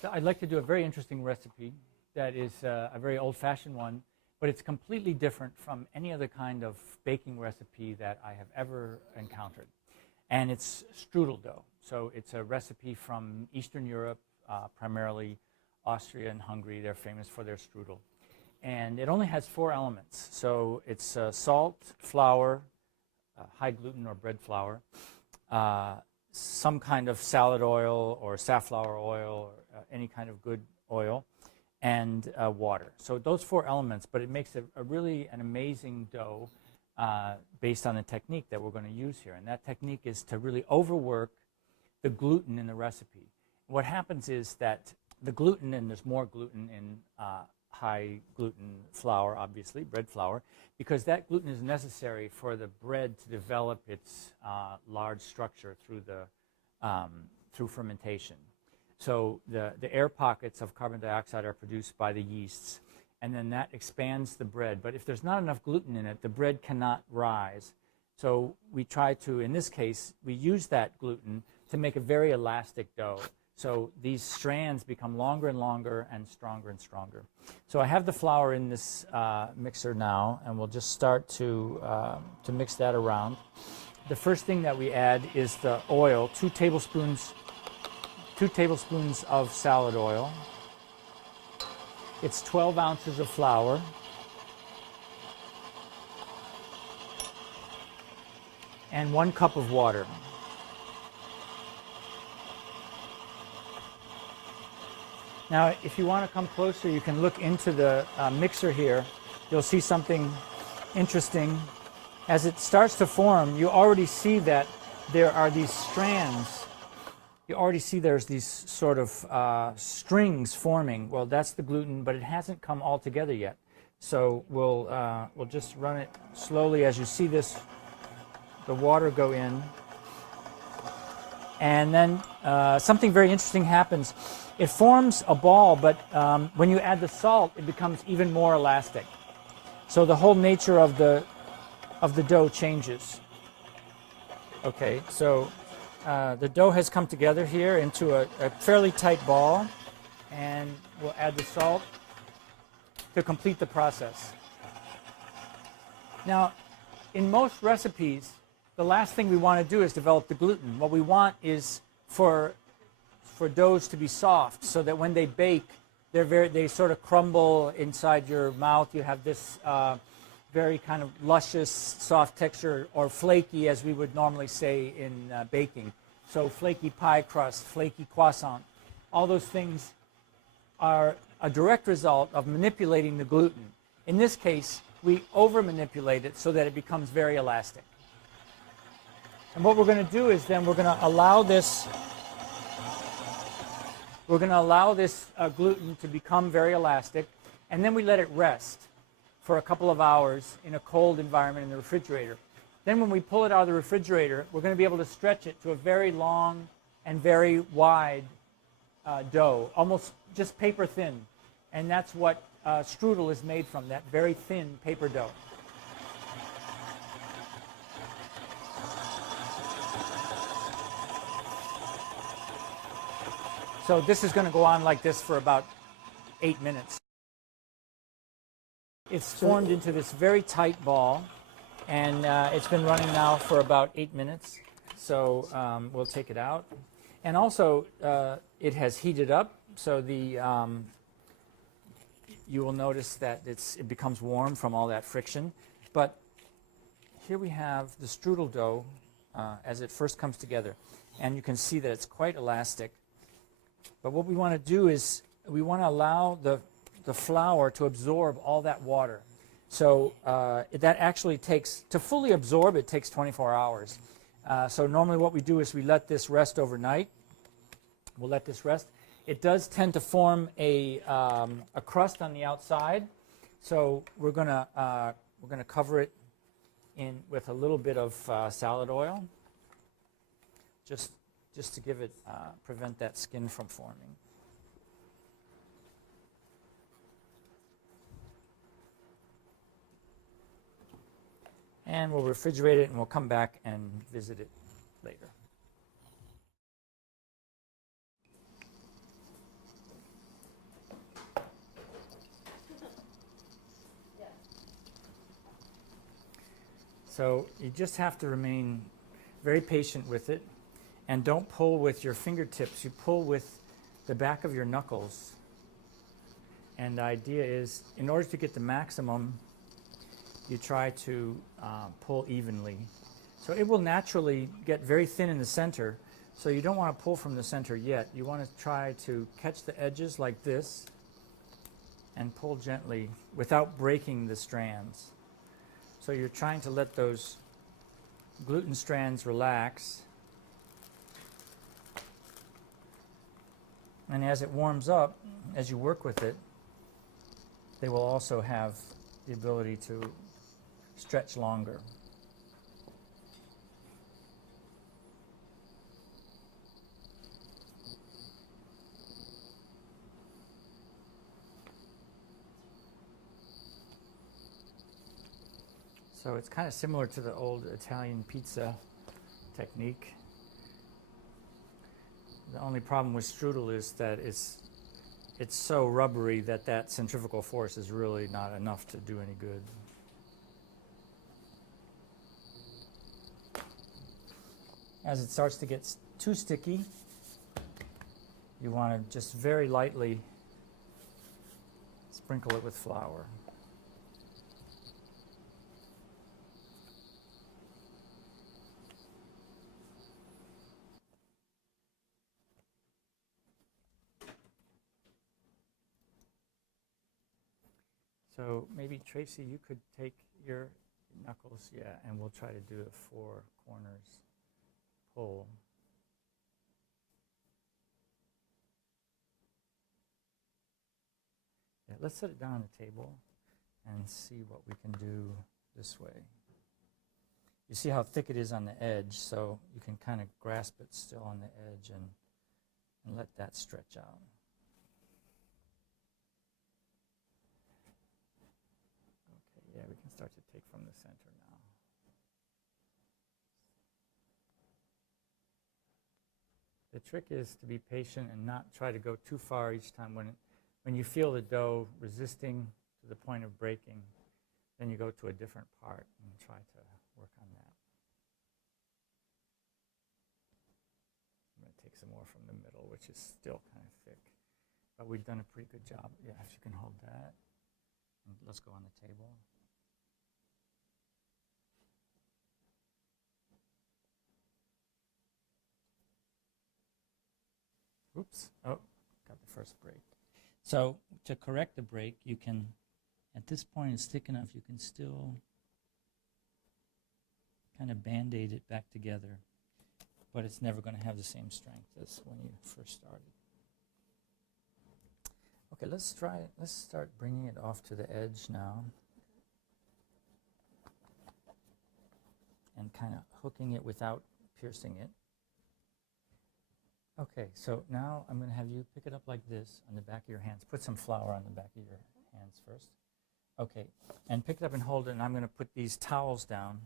So I'd like to do a very interesting recipe that is a very old-fashioned one, but it's completely different from any other kind of baking recipe that I have ever encountered. And it's strudel dough. So it's a recipe from Eastern Europe, primarily Austria and Hungary. They're famous for their strudel. And it only has 4 elements. So it's salt, flour, high gluten or bread flour, some kind of salad oil or safflower oil, or any kind of good oil, and water. So those 4 elements, but it makes a really an amazing dough based on the technique that we're going to use here. And that technique is to really overwork the gluten in the recipe. What happens is that the gluten, and there's more gluten in high gluten flour, obviously, bread flour, because that gluten is necessary for the bread to develop its large structure through fermentation. So the air pockets of carbon dioxide are produced by the yeasts, and then that expands the bread. But if there's not enough gluten in it, the bread cannot rise. So we try to, in this case, we use that gluten to make a very elastic dough. So these strands become longer and longer and stronger and stronger. So I have the flour in this mixer now, and we'll just start to mix that around. The first thing that we add is the oil, 2 tablespoons of salad oil. It's 12 ounces of flour. And 1 cup of water. Now, if you want to come closer, you can look into the mixer here. You'll see something interesting. As it starts to form, you already see that there are these strands. You already see there's these sort of strings forming. Well, that's the gluten, but it hasn't come all together yet. So we'll just run it slowly as you see this, the water go in. And then something very interesting happens. It forms a ball, but when you add the salt, it becomes even more elastic. So the whole nature of the dough changes. Okay, so the dough has come together here into a fairly tight ball, and we'll add the salt to complete the process. Now, in most recipes, the last thing we want to do is develop the gluten. What we want is for doughs to be soft, so that when they bake, they sort of crumble inside your mouth. You have this very kind of luscious, soft texture, or flaky, as we would normally say in baking. So flaky pie crust, flaky croissant, all those things are a direct result of manipulating the gluten. In this case, we over-manipulate it so that it becomes very elastic. And what we're going to do is then we're going to allow this gluten to become very elastic, and then we let it rest for a couple of hours in a cold environment in the refrigerator. Then when we pull it out of the refrigerator, we're going to be able to stretch it to a very long and very wide dough, almost just paper thin. And that's what strudel is made from, that very thin paper dough. So this is going to go on like this for about 8 minutes. It's formed into this very tight ball, and it's been running now for about 8 minutes. So we'll take it out. And also, it has heated up, so you will notice that it becomes warm from all that friction. But here we have the strudel dough as it first comes together. And you can see that it's quite elastic. But what we want to do is we want to allow the flour to absorb all that water. So that actually takes, to fully absorb it takes 24 hours. So normally what we do is we let this rest overnight. We'll let this rest. It does tend to form a crust on the outside. So we're gonna cover it in with a little bit of salad oil, just to give it, prevent that skin from forming. And we'll refrigerate it, and we'll come back and visit it later. So you just have to remain very patient with it, and don't pull with your fingertips. You pull with the back of your knuckles. And the idea is, in order to get the maximum, you try to pull evenly. So it will naturally get very thin in the center, so you don't want to pull from the center yet. You want to try to catch the edges like this and pull gently without breaking the strands. So you're trying to let those gluten strands relax. And as it warms up, as you work with it, they will also have the ability to stretch longer. So it's kind of similar to the old Italian pizza technique. The only problem with strudel is that it's so rubbery that centrifugal force is really not enough to do any good. As it starts to get too sticky, you want to just very lightly sprinkle it with flour. So maybe, Tracy, you could take your knuckles, yeah, and we'll try to do a 4 corners pull. Yeah, let's set it down on the table and see what we can do this way. You see how thick it is on the edge, so you can kind of grasp it still on the edge and let that stretch out. Yeah, we can start to take from the center now. The trick is to be patient and not try to go too far each time. When you feel the dough resisting to the point of breaking, then you go to a different part and try to work on that. I'm going to take some more from the middle, which is still kind of thick. But we've done a pretty good job. Yeah, if you can hold that. And let's go on the table. Oops, oh, got the first break. So to correct the break, you can, at this point it's thick enough, you can still kind of band-aid it back together, but it's never going to have the same strength as when you first started. Okay, let's start bringing it off to the edge now and kind of hooking it without piercing it. Okay, so now I'm going to have you pick it up like this on the back of your hands. Put some flour on the back of your hands first. Okay, and pick it up and hold it, and I'm going to put these towels down.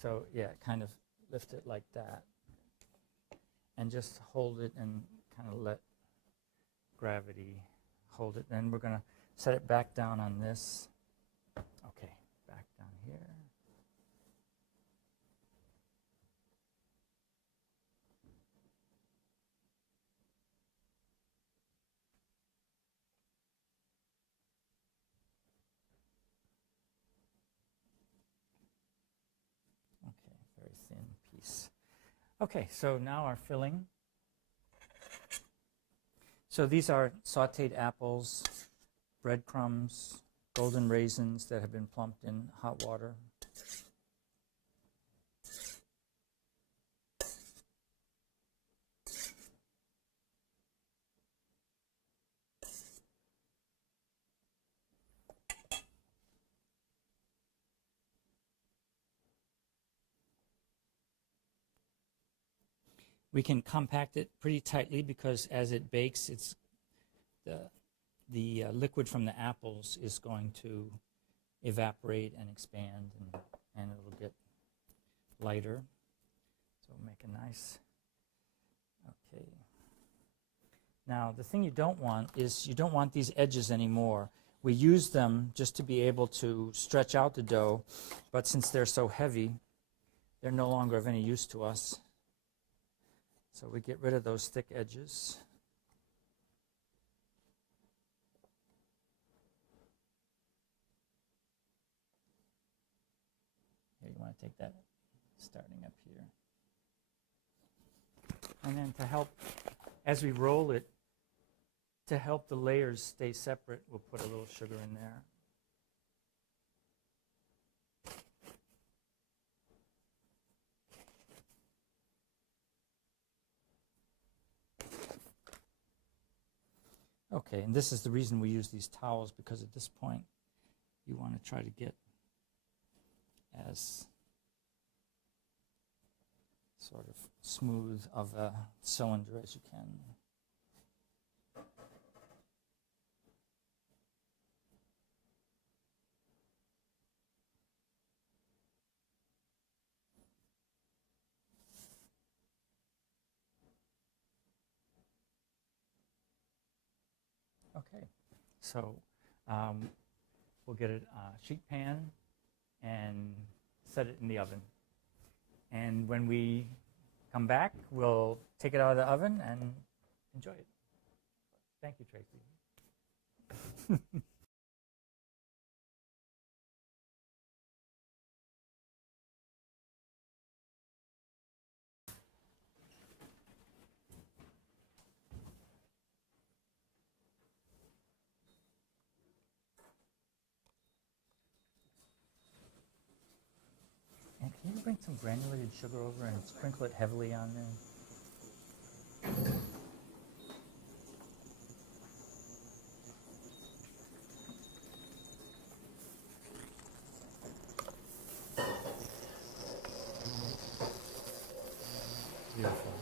So yeah, kind of lift it like that. And just hold it and kind of let gravity hold it. Then we're going to set it back down on this. Okay, back down here. Very thin piece. Okay, so now our filling. So these are sautéed apples, breadcrumbs, golden raisins that have been plumped in hot water. We can compact it pretty tightly because as it bakes, it's the liquid from the apples is going to evaporate and expand, and it'll get lighter. So we'll make a nice, okay. Now the thing you don't want is you don't want these edges anymore. We use them just to be able to stretch out the dough, but since they're so heavy, they're no longer of any use to us. So we get rid of those thick edges. Here, you want to take that starting up here. And then to help, as we roll it, to help the layers stay separate, we'll put a little sugar in there. Okay, and this is the reason we use these towels, because at this point you want to try to get as sort of smooth of a cylinder as you can. Okay, so we'll get a sheet pan and set it in the oven. And when we come back, we'll take it out of the oven and enjoy it. Thank you, Tracy. And can you bring some granulated sugar over and sprinkle it heavily on there? Beautiful.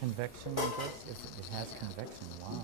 Convection, I guess, if it has convection, wow.